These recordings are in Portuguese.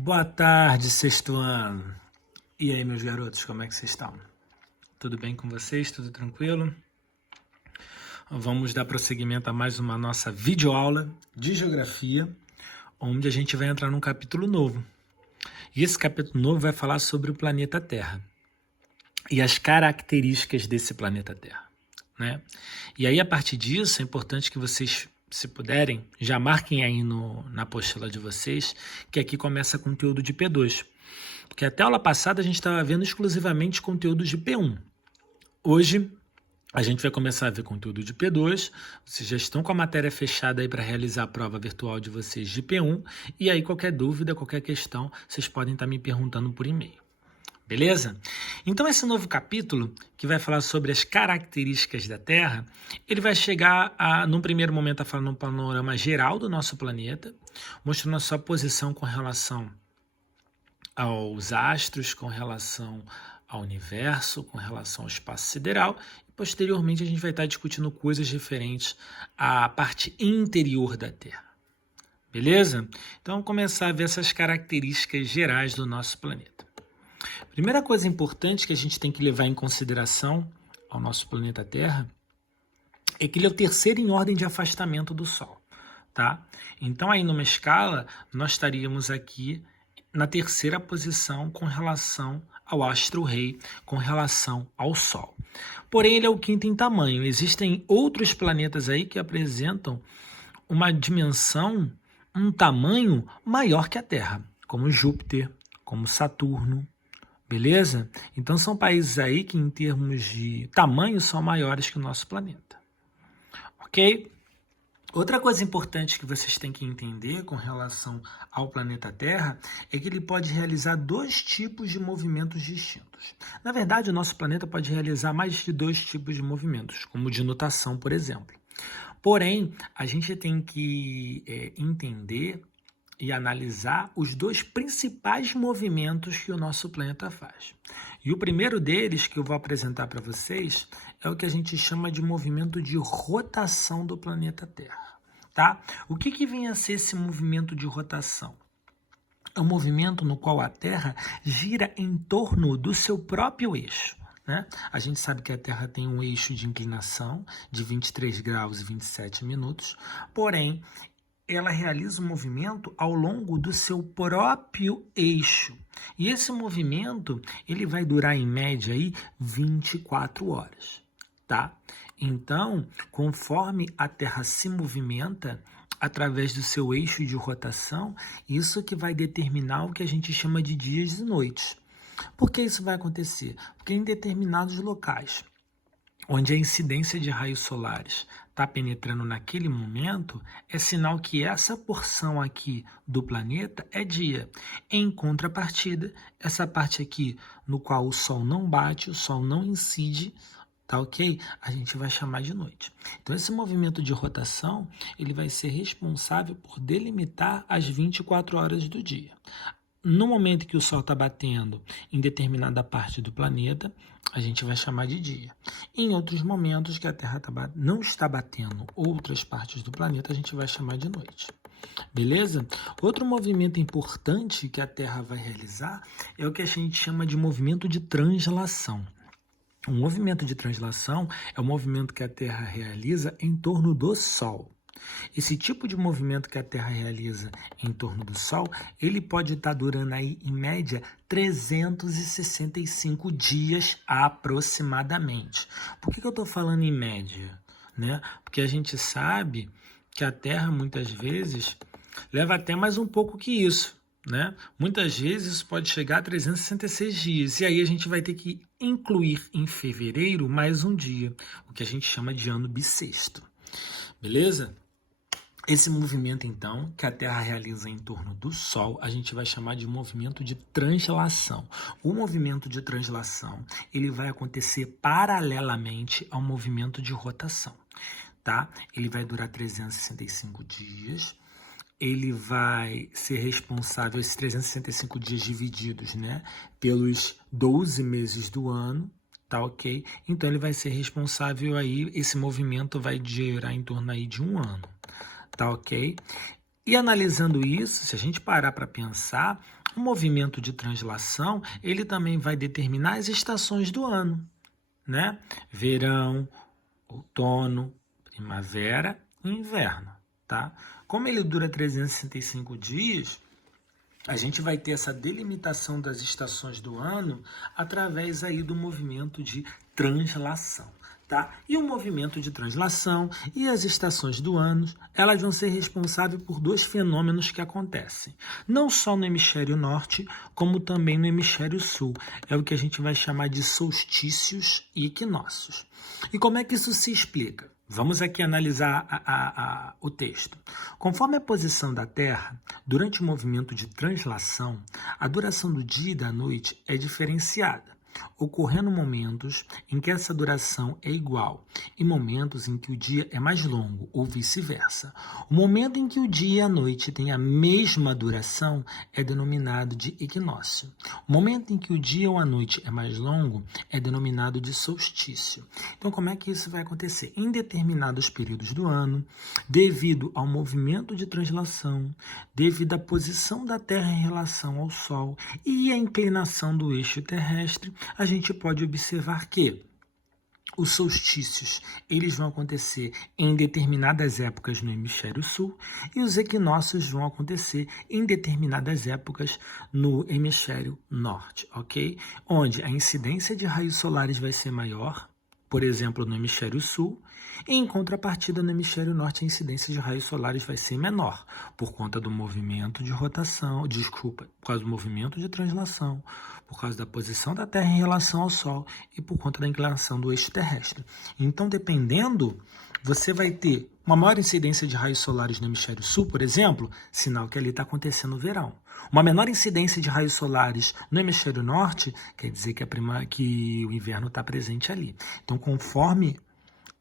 Boa tarde, sexto ano. E aí, meus garotos, como é que vocês estão? Tudo bem com vocês? Tudo tranquilo? Vamos dar prosseguimento a mais uma nossa videoaula de geografia, onde a gente vai entrar num capítulo novo. E esse capítulo novo vai falar sobre o planeta Terra e as características desse planeta Terra, né? E aí, a partir disso, é importante que vocês, se puderem, já marquem aí na apostila de vocês, que aqui começa conteúdo de P2. Porque até a aula passada a gente estava vendo exclusivamente conteúdos de P1. Hoje a gente vai começar a ver conteúdo de P2. Vocês já estão com a matéria fechada aí para realizar a prova virtual de vocês de P1. E aí qualquer dúvida, qualquer questão, vocês podem estar me perguntando por e-mail. Beleza? Então esse novo capítulo, que vai falar sobre as características da Terra, ele vai chegar, num primeiro momento, a falar num panorama geral do nosso planeta, mostrando a sua posição com relação aos astros, com relação ao universo, com relação ao espaço sideral, e posteriormente a gente vai estar discutindo coisas referentes à parte interior da Terra. Beleza? Então vamos começar a ver essas características gerais do nosso planeta. Primeira coisa importante que a gente tem que levar em consideração ao nosso planeta Terra é que ele é o terceiro em ordem de afastamento do Sol, tá? Então aí numa escala nós estaríamos aqui na terceira posição com relação ao astro-rei, com relação ao Sol. Porém, ele é o quinto em tamanho. Existem outros planetas aí que apresentam uma dimensão, um tamanho maior que a Terra, como Júpiter, como Saturno, beleza? Então, são países aí que, em termos de tamanho, são maiores que o nosso planeta. Ok? Outra coisa importante que vocês têm que entender com relação ao planeta Terra é que ele pode realizar dois tipos de movimentos distintos. Na verdade, o nosso planeta pode realizar mais de dois tipos de movimentos, como de nutação, por exemplo. Porém, a gente tem que entender e analisar os dois principais movimentos que o nosso planeta faz. E o primeiro deles, que eu vou apresentar para vocês, é o que a gente chama de movimento de rotação do planeta Terra. Tá? O que vem a ser esse movimento de rotação? É um movimento no qual a Terra gira em torno do seu próprio eixo. Né? A gente sabe que a Terra tem um eixo de inclinação de 23 graus e 27 minutos, porém, ela realiza um movimento ao longo do seu próprio eixo. E esse movimento, ele vai durar em média aí 24 horas, tá? Então, conforme a Terra se movimenta através do seu eixo de rotação, isso que vai determinar o que a gente chama de dias e noites. Por que isso vai acontecer? Porque em determinados locais, onde a incidência de raios solares está penetrando naquele momento, é sinal que essa porção aqui do planeta é dia. Em contrapartida, essa parte aqui no qual o Sol não bate, o Sol não incide, tá ok? A gente vai chamar de noite. Então, esse movimento de rotação, ele vai ser responsável por delimitar as 24 horas do dia. No momento que o Sol está batendo em determinada parte do planeta, a gente vai chamar de dia. Em outros momentos que a Terra não está batendo outras partes do planeta, a gente vai chamar de noite. Beleza? Outro movimento importante que a Terra vai realizar é o que a gente chama de movimento de translação. O movimento de translação é o movimento que a Terra realiza em torno do Sol. Esse tipo de movimento que a Terra realiza em torno do Sol, ele pode estar durando aí, em média, 365 dias aproximadamente. Por que eu estou falando em média? Né? Porque a gente sabe que a Terra, muitas vezes, leva até mais um pouco que isso. Né? Muitas vezes isso pode chegar a 366 dias, e aí a gente vai ter que incluir em fevereiro mais um dia, o que a gente chama de ano bissexto. Beleza? Esse movimento, então, que a Terra realiza em torno do Sol, a gente vai chamar de movimento de translação. O movimento de translação, ele vai acontecer paralelamente ao movimento de rotação, tá? Ele vai durar 365 dias, ele vai ser responsável, esses 365 dias divididos, né, pelos 12 meses do ano, tá ok? Então, ele vai ser responsável aí, esse movimento vai durar em torno aí de um ano. Tá ok? E analisando isso, se a gente parar para pensar, o movimento de translação, ele também vai determinar as estações do ano, né? Verão, outono, primavera e inverno, tá? Como ele dura 365 dias, a gente vai ter essa delimitação das estações do ano através aí do movimento de translação. Tá? E o movimento de translação e as estações do ano, elas vão ser responsáveis por dois fenômenos que acontecem, não só no hemisfério norte, como também no hemisfério sul. É o que a gente vai chamar de solstícios e equinócios. E como é que isso se explica? Vamos aqui analisar o texto. Conforme a posição da Terra, durante o movimento de translação, a duração do dia e da noite é diferenciada, ocorrendo momentos em que essa duração é igual e momentos em que o dia é mais longo, ou vice-versa. O momento em que o dia e a noite têm a mesma duração é denominado de equinócio. O momento em que o dia ou a noite é mais longo é denominado de solstício. Então, como é que isso vai acontecer? Em determinados períodos do ano, devido ao movimento de translação, devido à posição da Terra em relação ao Sol e à inclinação do eixo terrestre, a gente pode observar que os solstícios, eles vão acontecer em determinadas épocas no hemisfério sul e os equinócios vão acontecer em determinadas épocas no hemisfério norte, ok? Onde a incidência de raios solares vai ser maior, por exemplo, no hemisfério sul, e em contrapartida no hemisfério norte a incidência de raios solares vai ser menor, por conta do movimento de rotação, por causa do movimento de translação, por causa da posição da Terra em relação ao Sol e por conta da inclinação do eixo terrestre. Então, dependendo, você vai ter uma maior incidência de raios solares no hemisfério sul, por exemplo, sinal que ali está acontecendo o verão. Uma menor incidência de raios solares no hemisfério norte quer dizer que o inverno está presente ali. Então, conforme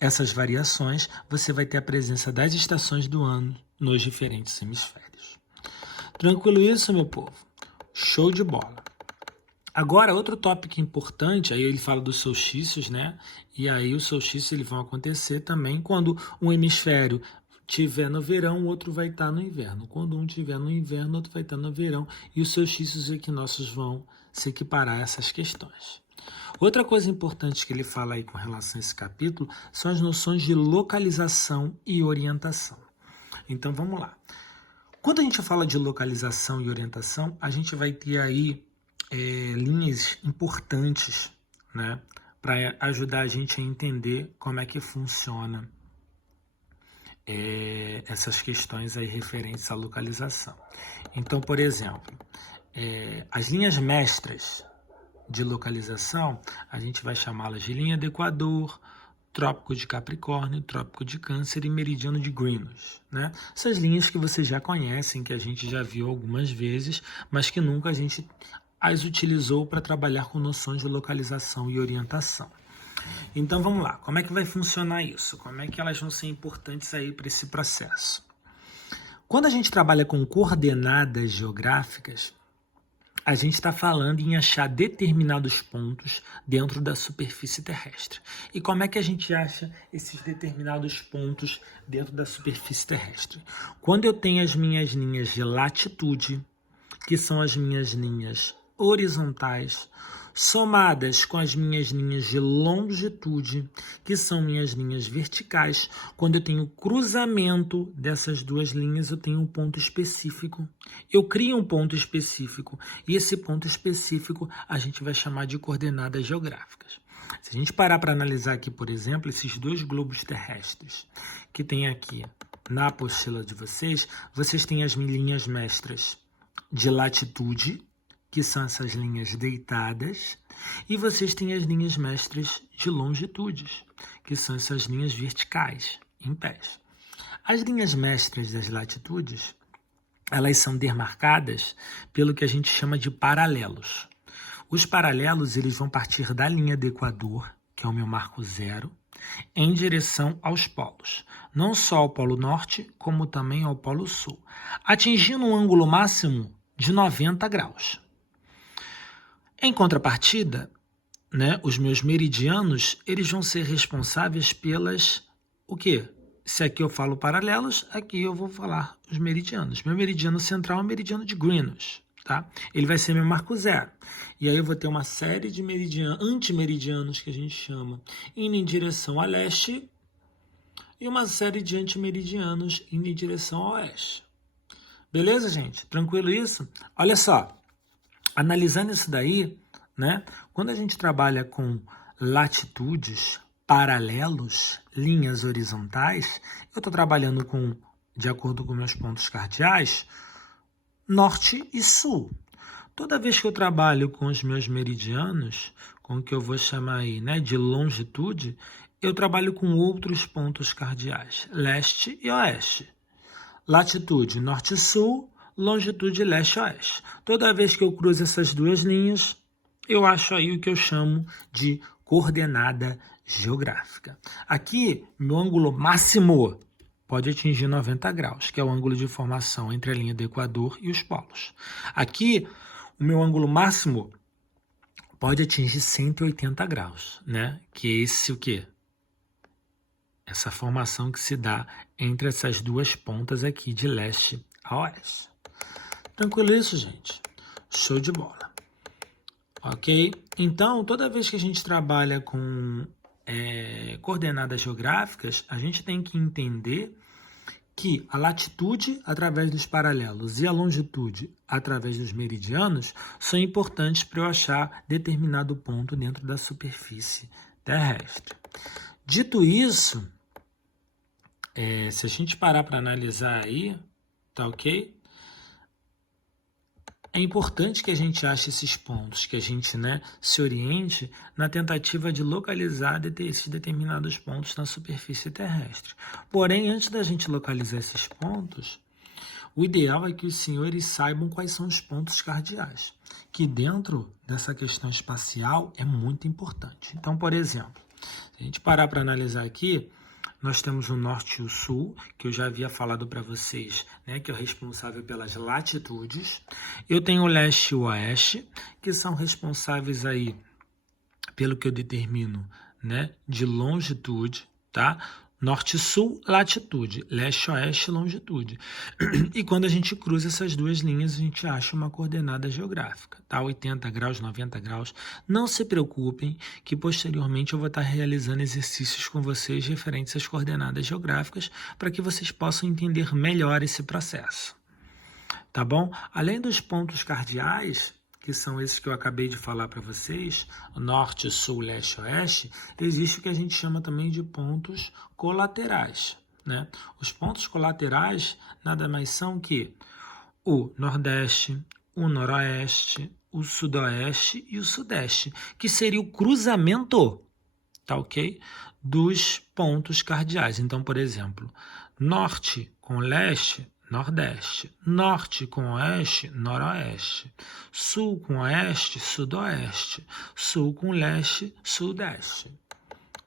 essas variações, você vai ter a presença das estações do ano nos diferentes hemisférios. Tranquilo isso, meu povo? Show de bola! Agora, outro tópico importante, aí ele fala dos solstícios, né? E aí os solstícios eles vão acontecer também quando um hemisfério estiver no verão, o outro vai estar no inverno. Quando um estiver no inverno, o outro vai estar no verão. E os solstícios e equinócios vão se equiparar a essas questões. Outra coisa importante que ele fala aí com relação a esse capítulo são as noções de localização e orientação. Então, vamos lá. Quando a gente fala de localização e orientação, a gente vai ter aí linhas importantes, né, para ajudar a gente a entender como é que funciona essas questões aí referentes à localização. Então, por exemplo, as linhas mestras de localização, a gente vai chamá-las de linha do Equador, Trópico de Capricórnio, Trópico de Câncer e Meridiano de Greenwich, né? Essas linhas que vocês já conhecem, que a gente já viu algumas vezes, mas que nunca a gente as utilizou para trabalhar com noções de localização e orientação. Então vamos lá, como é que vai funcionar isso? Como é que elas vão ser importantes aí para esse processo? Quando a gente trabalha com coordenadas geográficas, a gente está falando em achar determinados pontos dentro da superfície terrestre. E como é que a gente acha esses determinados pontos dentro da superfície terrestre? Quando eu tenho as minhas linhas de latitude, que são as minhas linhas horizontais, somadas com as minhas linhas de longitude, que são minhas linhas verticais. Quando eu tenho cruzamento dessas duas linhas, eu tenho um ponto específico. Eu crio um ponto específico, e esse ponto específico a gente vai chamar de coordenadas geográficas. Se a gente parar para analisar aqui, por exemplo, esses dois globos terrestres que tem aqui na apostila de vocês, vocês têm as linhas mestras de latitude, que são essas linhas deitadas, e vocês têm as linhas mestras de longitudes, que são essas linhas verticais, em pés. As linhas mestras das latitudes, elas são demarcadas pelo que a gente chama de paralelos. Os paralelos, eles vão partir da linha do Equador, que é o meu marco zero, em direção aos polos, não só ao polo norte, como também ao polo sul, atingindo um ângulo máximo de 90 graus. Em contrapartida, né, os meus meridianos, eles vão ser responsáveis pelas, o quê? se aqui eu falo paralelos, aqui eu vou falar os meridianos. Meu meridiano central é o meridiano de Greenwich, tá? Ele vai ser meu marco zero. E aí eu vou ter uma série de antimeridianos, que a gente chama, indo em direção a leste, e uma série de antimeridianos indo em direção a oeste. Beleza, gente? Tranquilo isso? Olha só, analisando isso daí, né? Quando a gente trabalha com latitudes, paralelos, linhas horizontais, eu estou trabalhando com, de acordo com meus pontos cardeais, norte e sul. Toda vez que eu trabalho com os meus meridianos, com o que eu vou chamar aí, né, de longitude, eu trabalho com outros pontos cardeais, leste e oeste. Latitude norte e sul, longitude leste e oeste. Toda vez que eu cruzo essas duas linhas, eu acho aí o que eu chamo de coordenada geográfica. Aqui, meu ângulo máximo pode atingir 90 graus, que é o ângulo de formação entre a linha do Equador e os polos. Aqui, o meu ângulo máximo pode atingir 180 graus, né? Que é esse o quê? Essa formação que se dá entre essas duas pontas aqui de leste a oeste. Tranquilo isso, gente? Show de bola. Ok? Então, toda vez que a gente trabalha com coordenadas geográficas, a gente tem que entender que a latitude através dos paralelos e a longitude através dos meridianos são importantes para eu achar determinado ponto dentro da superfície terrestre. Dito isso, se a gente parar para analisar aí, tá ok? É importante que a gente ache esses pontos, que a gente, né, se oriente na tentativa de localizar esses determinados pontos na superfície terrestre. Porém, antes da gente localizar esses pontos, o ideal é que os senhores saibam quais são os pontos cardeais, que dentro dessa questão espacial é muito importante. Então, por exemplo, se a gente parar para analisar aqui, nós temos o norte e o sul, que eu já havia falado para vocês, né, que é o responsável pelas latitudes. Eu tenho o leste e o oeste, que são responsáveis aí pelo que eu determino, né, de longitude, tá? Norte e sul, latitude, leste e oeste, longitude. E quando a gente cruza essas duas linhas, a gente acha uma coordenada geográfica, tá? 80 graus, 90 graus. Não se preocupem que posteriormente eu vou estar realizando exercícios com vocês referentes às coordenadas geográficas para que vocês possam entender melhor esse processo, tá bom? Além dos pontos cardeais, que são esses que eu acabei de falar para vocês, norte, sul, leste, oeste, existe o que a gente chama também de pontos colaterais, né? Os pontos colaterais nada mais são que o nordeste, o noroeste, o sudoeste e o sudeste, que seria o cruzamento, tá ok? Dos pontos cardeais. Então, por exemplo, norte com leste, nordeste, norte com oeste, noroeste, sul com oeste, sudoeste, sul com leste, sudeste.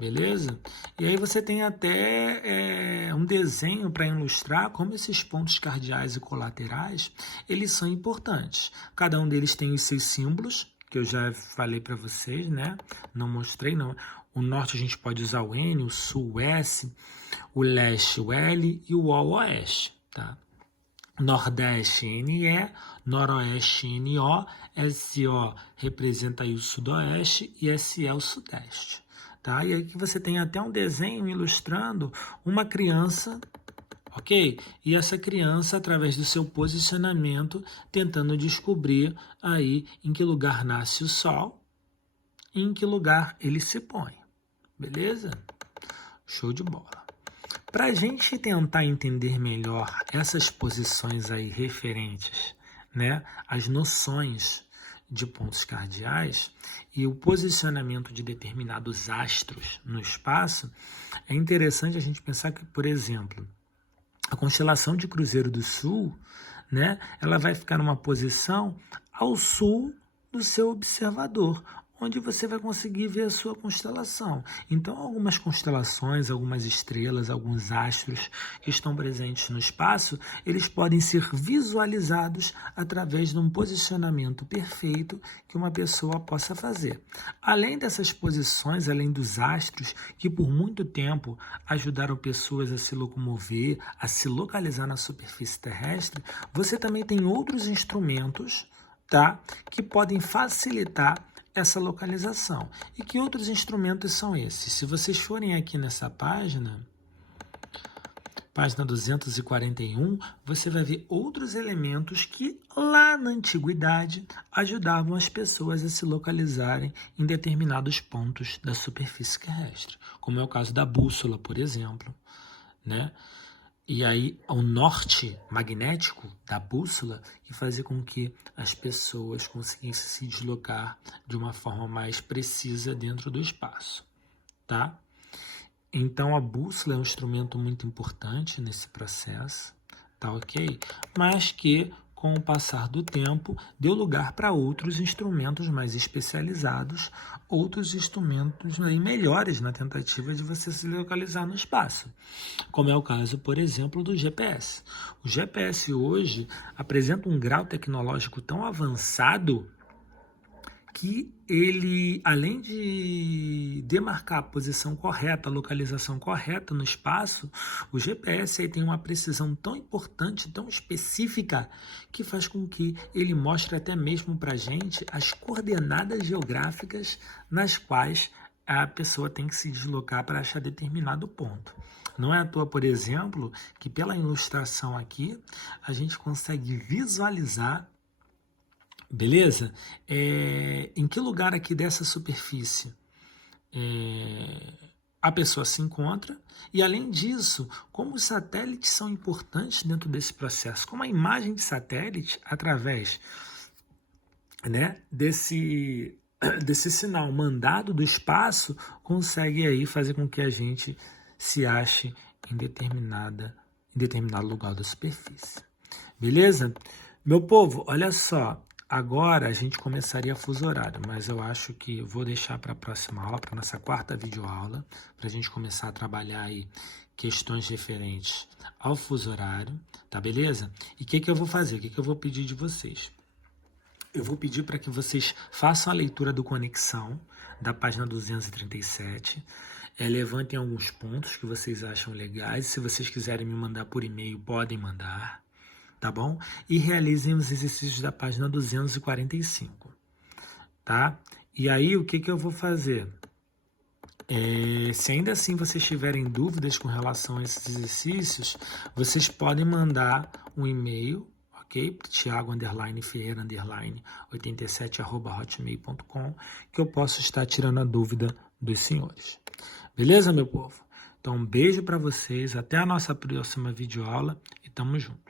Beleza? E aí você tem até um desenho para ilustrar como esses pontos cardeais e colaterais, eles são importantes. Cada um deles tem os seus símbolos, que eu já falei para vocês, né? Não mostrei, não. O norte a gente pode usar o N, o sul o S, o leste o L e o O oeste, tá? Nordeste NE, Noroeste NO, SO representa aí o Sudoeste e SE o Sudeste. Tá? E aqui você tem até um desenho ilustrando uma criança, ok? E essa criança, através do seu posicionamento, tentando descobrir aí em que lugar nasce o Sol e em que lugar ele se põe. Beleza? Show de bola. Para a gente tentar entender melhor essas posições aí referentes, né, às noções de pontos cardeais e o posicionamento de determinados astros no espaço, é interessante a gente pensar que, por exemplo, a constelação de Cruzeiro do Sul, né, ela vai ficar numa posição ao sul do seu observador, onde você vai conseguir ver a sua constelação. Então, algumas constelações, algumas estrelas, alguns astros que estão presentes no espaço, eles podem ser visualizados através de um posicionamento perfeito que uma pessoa possa fazer. Além dessas posições, além dos astros, que por muito tempo ajudaram pessoas a se locomover, a se localizar na superfície terrestre, você também tem outros instrumentos, tá, que podem facilitar essa localização. E que outros instrumentos são esses? Se vocês forem aqui nessa página 241, você vai ver outros elementos que lá na antiguidade ajudavam as pessoas a se localizarem em determinados pontos da superfície terrestre, como é o caso da bússola, por exemplo, né? E aí, o norte magnético da bússola que fazia com que as pessoas conseguissem se deslocar de uma forma mais precisa dentro do espaço, tá? Então, a bússola é um instrumento muito importante nesse processo, tá ok? Mas que, com o passar do tempo, deu lugar para outros instrumentos mais especializados, outros instrumentos melhores na tentativa de você se localizar no espaço, como é o caso, por exemplo, do GPS. O GPS hoje apresenta um grau tecnológico tão avançado que ele, além de demarcar a posição correta, a localização correta no espaço, o GPS aí tem uma precisão tão importante, tão específica, que faz com que ele mostre até mesmo para a gente as coordenadas geográficas nas quais a pessoa tem que se deslocar para achar determinado ponto. Não é à toa, por exemplo, que pela ilustração aqui, a gente consegue visualizar, beleza? Em que lugar aqui dessa superfície a pessoa se encontra, e além disso, como os satélites são importantes dentro desse processo, como a imagem de satélite, através, né, desse sinal mandado do espaço, consegue aí fazer com que a gente se ache em determinado lugar da superfície. Beleza? Meu povo, olha só. Agora a gente começaria fuso horário, mas eu acho que vou deixar para a próxima aula, para a nossa quarta videoaula, para a gente começar a trabalhar aí questões referentes ao fuso horário, tá beleza? E o que eu vou fazer? O que eu vou pedir de vocês? Eu vou pedir para que vocês façam a leitura do Conexão, da página 237, levantem alguns pontos que vocês acham legais, se vocês quiserem me mandar por e-mail, podem mandar, tá bom? E realizem os exercícios da página 245, tá? E aí, o que eu vou fazer? Se ainda assim vocês tiverem dúvidas com relação a esses exercícios, vocês podem mandar um e-mail, ok? Thiago_Ferreira_87@hotmail.com, que eu posso estar tirando a dúvida dos senhores. Beleza, meu povo? Então, um beijo para vocês, até a nossa próxima videoaula e tamo junto.